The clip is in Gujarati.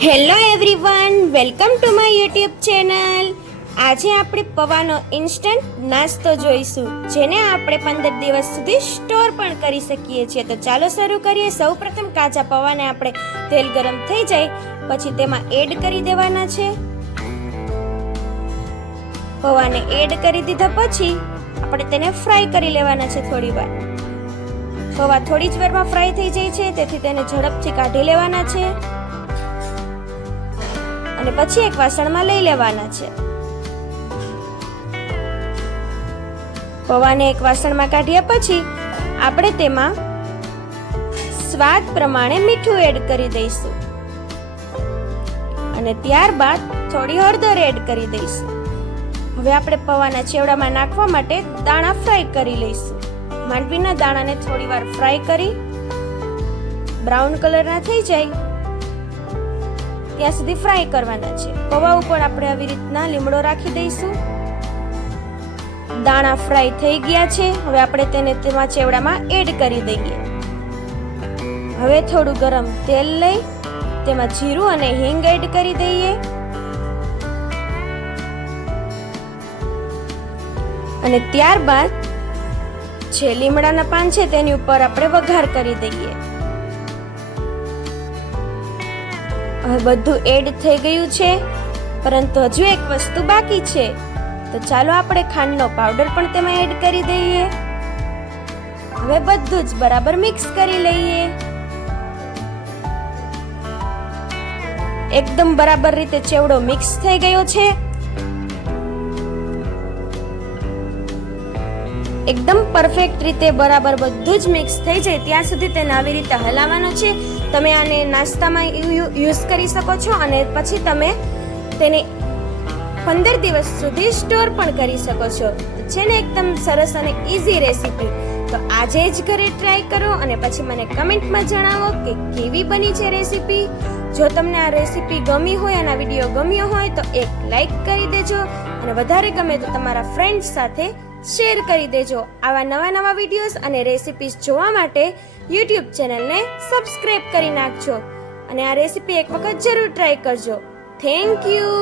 Hello everyone, welcome to my YouTube channel. આજે આપણે પૌવાનો ઇન્સ્ટન્ટ નાસ્તો જોઈશું, જેને આપણે 15 દિવસ સુધી સ્ટોર પણ કરી શકીએ છીએ. તો ચાલો શરૂ કરીએ. સૌપ્રથમ કાચા પૌવાને આપણે તેલ ગરમ થઈ જાય પછી તેમાં એડ કરી દેવાના છે. પૌવાને એડ કરી દીધા પછી આપણે તેને ફ્રાય કરી લેવાના છે થોડી વાર. પૌવા થોડી જ વારમાં ફ્રાય થઈ જાય છે, તેથી તેને ઝડપથી કાઢી લેવાના છે અને પછી એક વાસણમાં લઈ લેવાના છે. પૌવાને એક વાસણમાં કાઢ્યા પછી આપણે તેમાં સ્વાદ પ્રમાણે મીઠું એડ કરી દઈશું અને ત્યારબાદ થોડી હળદર એડ કરી દઈશું. હવે આપણે પૌવાના ચેવડામાં નાખવા માટે દાણા ફ્રાય કરી લઈશું. માંડવીના દાણાને થોડી વાર ફ્રાય કરી બ્રાઉન કલરના થઈ જાય ત્યાં સુધી ફ્રાય કરવાના છે. પૌવા ઉપર આપણે આવી રીતના લીમડો રાખી દઈશું. દાણા ફ્રાય થઈ ગયા છે. હવે આપણે તેને તેમાં ચેવડામાં એડ કરી દઈએ. હવે થોડું ગરમ તેલ લઈ તેમાં જીરું અને હિંગ એડ કરી દઈએ અને ત્યારબાદ જે લીમડાના પાન છે તેની ઉપર આપણે વઘાર કરી દઈએ. હવે બધું એડ થઈ ગયું છે, પરંતુ હજુ એક વસ્તુ બાકી છે. તો ચાલો આપણે ખાંડનો પાવડર પણ તેમાં એડ કરી દઈએ. હવે બધું જ બરાબર મિક્સ કરી લઈએ. એકદમ બરાબર રીતે ચેવડો મિક્સ થઈ ગયો છે. એકદમ પરફેક્ટ રીતે બરાબર બધું જ મિક્સ થઈ જાય ત્યાં સુધી તેને આવી રીતે હલાવવાનો છે. તમે આને નાસ્તામાં યુઝ કરી શકો છો અને પછી તમે તેને 15 દિવસ સુધી સ્ટોર પણ કરી શકો છો. છે ને એકદમ સરસ અને ઈઝી રેસીપી. તો આજે જ ઘરે ટ્રાય કરો અને પછી મને કમેન્ટમાં જણાવો કે કેવી બની છે રેસીપી. જો તમને આ રેસીપી ગમી હોય અને આ વિડીયો ગમ્યો હોય તો એક લાઈક કરી દેજો અને વધારે ગમે તો તમારા ફ્રેન્ડ્સ સાથે શેર કરી દેજો. આવા નવા વિડીયોઝ અને રેસિપીઝ જોવા માટે યુટ્યુબ ચેનલને સબસ્ક્રાઇબ કરી નાખજો અને આ રેસીપી એક વખત જરૂર ટ્રાય કરજો. Thank you.